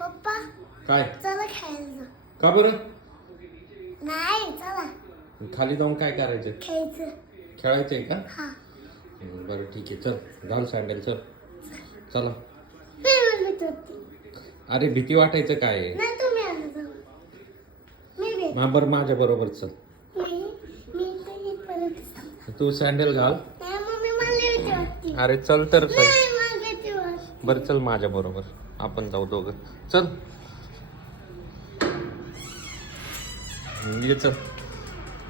पप्पा काय चला खेळायला. का बरं नाही चला खाली जाऊन काय करायचं खेळायचं. खेळायचंय का हा बरं ठीक आहे चल घाल सँडल चल चला मी म्हणत होती. अरे भीती वाटायचं काय आहे? नाही तुम्ही आला जाऊ. मी भेट हा बरं माझ्या बरोबर चल नाही मी काही परत तू सँडल घाल नाही मम्मी मला भीती वाटते. अरे चल तर चल नाही मला भीती वाटते. बरं चल माझ्या बरोबर आपण जाऊ दोघं चल ये चल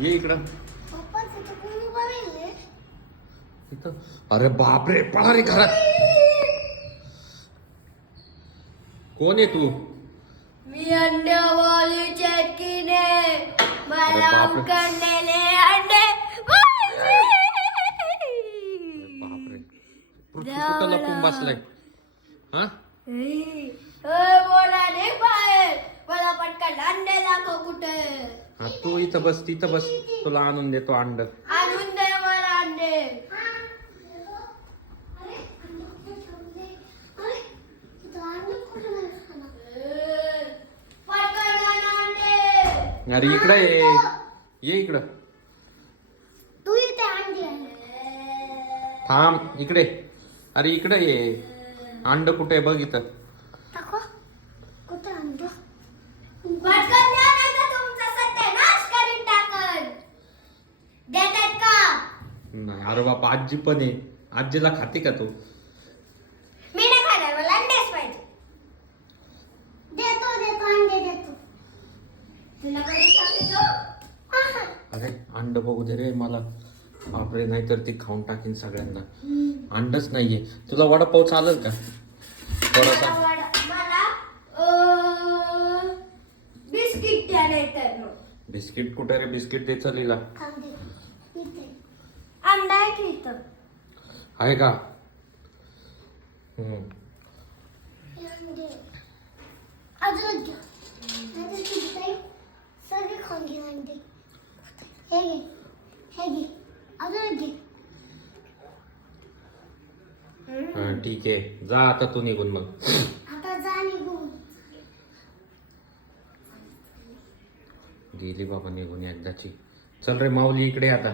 ये इकडं पप्पा तिथं कोणी बघायले. इथं अरे बापरे पळा रे घरात कोण आहे तू मी अंडेवाली चेकीने मला बापरे. उकडलेले अंडे बापरे कुठं लपून बसलाय हा बोला रे बाहेर मला पटकन अंडे दाखव कुठे हा तू इथं बस तिथं बस तुला आणून देतो अंड आणून दे मला अंडे अरे तिथं आणलं कुठं नाही खाना. पटकन आण अंडे अरे इकडं ये इकडं तू इथे अंडी आहे. थांब इकडे अरे इकडे ये अंड कुठे बघ इथं टाको कुठं अंड. पटकन द्या नाही तर तुमचा सत्यानाश करीन टाकन देतात का नाही अरे बापा आजी पण आहे आजीला खाते का तू मी नाही खाणार मला अंडेच पाहिजे देतो देतो अंडे देतो. तुला कधी सांगितलं आहा. अरे अंड बघू दे रे मला बापरे नाही तर ती खाऊन टाकीन सगळ्यांना अंडच नाहीये तुला वडापाव चालेल का थोडासा मला बिस्किट द्या नाही तर मग बिस्किट कुठे रे बिस्किट दे चलीला खाऊ दे. इथे अंडा आहे की इथं आहे का हे अंडे. अजून घ्या. नाहीतर तुझी ताई सगळे खाऊन घे अंडे. हे घे हे घे अजून घे. हा ठीक आहे जा आता तू निघून मग आता जा निघून. गेली बाबा निघून एकदाची चल रे माऊली इकडे आता